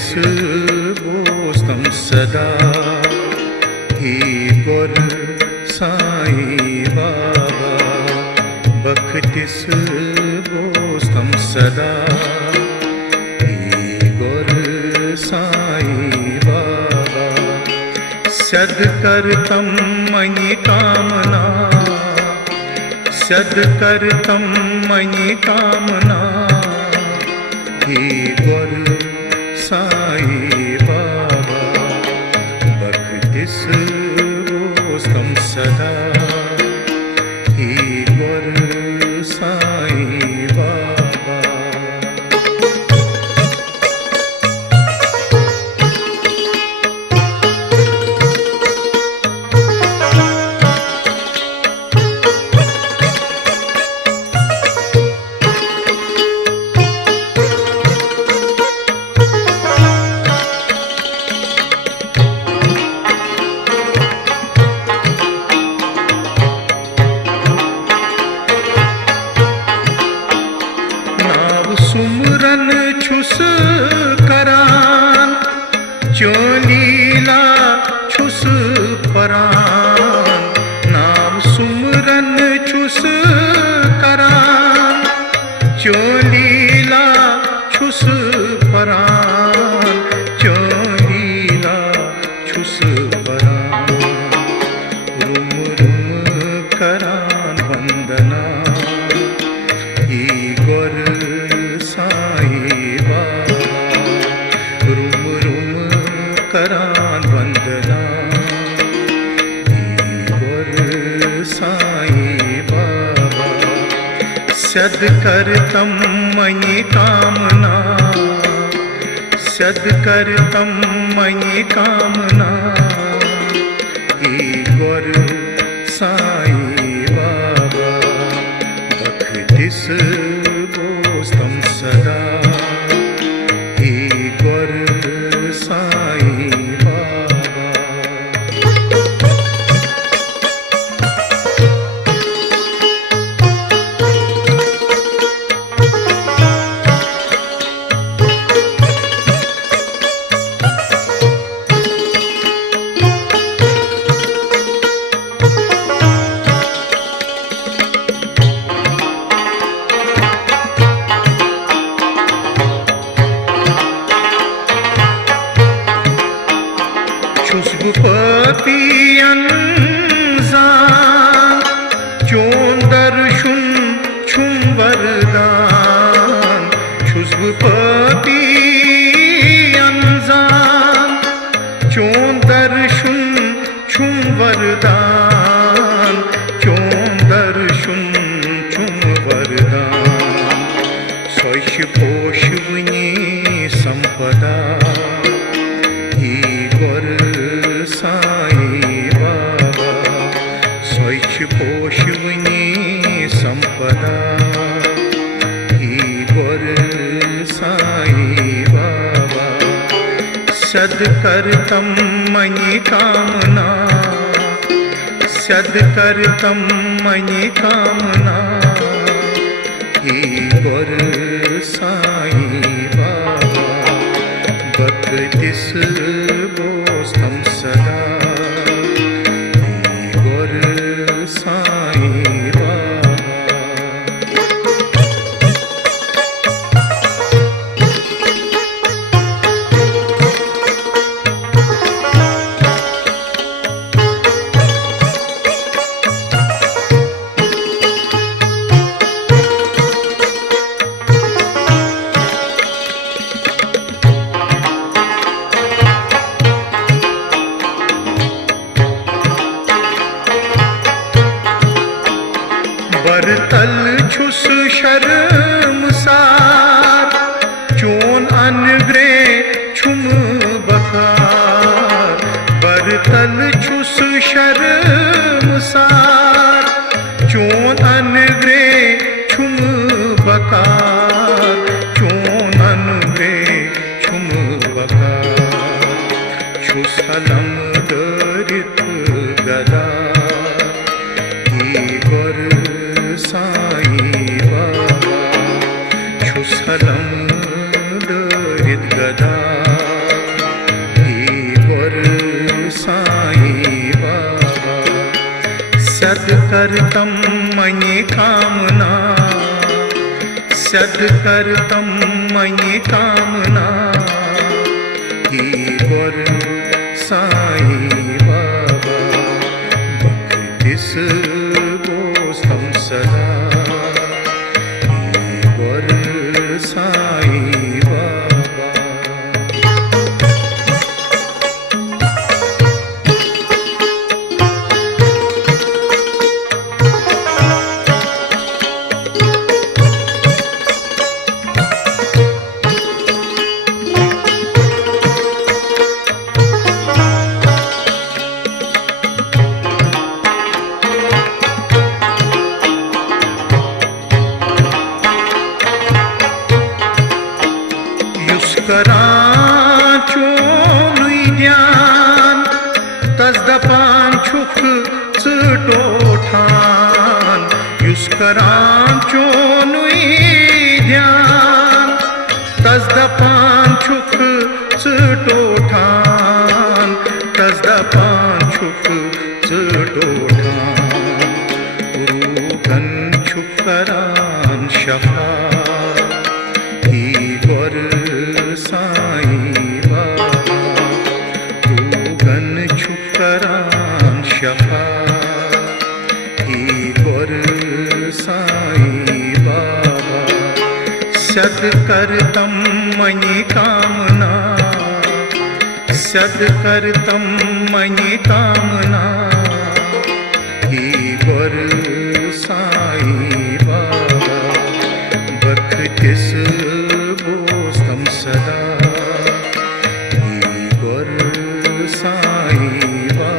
बखतिस बोस्तम सदा ही गुर साईं बाबा बखतिस बोस्तम सदा ही गुर साईं बाबा सद करतम मयि कामना सद करतम मयि कामना ही गुर साईं बाबा बखतिस बोस्तम सदा ही गुर साईं बाबा। सुमरन छुस करान चोलीला छुस परान नाम सुमरन छुस करान चोलीला छुस परान चोलीला छुस परान रुम रुम करान वंदना ही गुर साईं बाबा रुम रुम करान वंदना ही गुर साईं बाबा सद करतम मयि कामना सद करतम मयि कामना ही गुर साईं बाबा बखतिस बोस्तम सदा ही गुर साईं बाबा। छुस पतियन जान चोन दर्शन छुम वरदान छुस पतियन जान चोन दर्शन छुम वरदान चोन दर्शन छुम वरदान सोश पोषवनी संपदा ही गुर साईं बाबा सोच पोषवनी संपदा ही गुर साईं बाबा सद करतम मयि कामना सद करतम मयि कामना ही गुर साईं बाबा बखतिस बोस्तम सदा ही गुर साईं बाबा। बरतल छुस शर्मसार चोन अनग्रे छुम बकार बरतल छुस शर्मसार चोन अनग्रे छुम बकार चोन अनग्रे छुम बकार छुस हलम दरित गदा ही गुर साईं बाबा छुसलम दरित गदा सद्कर्तम मयि कामना, सद्कर्तम मयि कामना, ही वर साईं बाबा भक्तिस गोस्तम सदा, ही वर Sai Baba. Yuskaran çoluy dyan, tazdapan çuk zıtotan. Yuskaran çoluy dyan, tazdapan çuk zıtotan, tazdapan çuk zıtotan. Urugan çukaran şafa, ही वर साईं बाबा, तू गन छुकरान शफा, ही वर साईं बाबा। सद्कर्तम मयि कामना, सद्कर्तम मयि कामना, ही वर साईं बाबा भक्तिस गोस्तम सदा, ही वर साईं बाबा।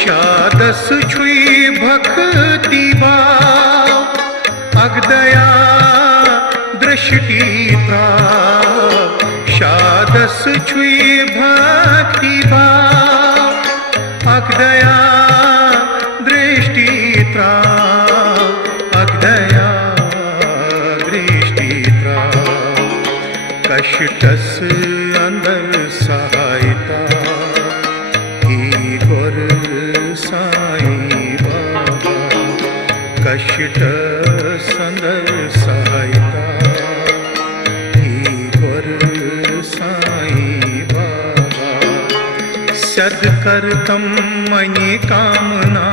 शादस छुई भक्ति भाव, अगदया दृष्टि प्राव। शादस छुई भक्ति भाव, अगदया दृष्टि प्राव, अगदया दृष्टि प्राव। कष्टस अंदर सहायता, ही वर साईं बाबा। कष्ट संदर सहायता, ही वर साईं बाबा। सद्कर्तम मयि कामना,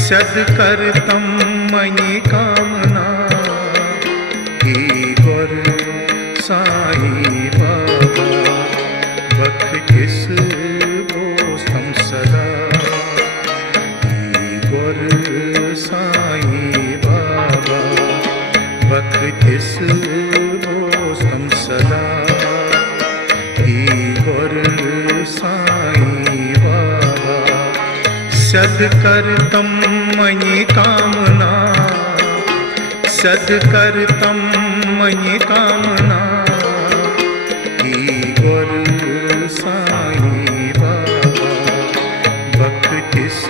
सद्कर्तम मयि कामना, ही वर साईं बाबा भक्तिस गोस्तम सदा, ही वर साईं बाबा भक्तिस गोस्तम सदा, ही वर साईं बाबा। सद्कर्तम मयि कामना, सद्कर्तम मयि कामना, ही वर साईं बाबा भक्तिस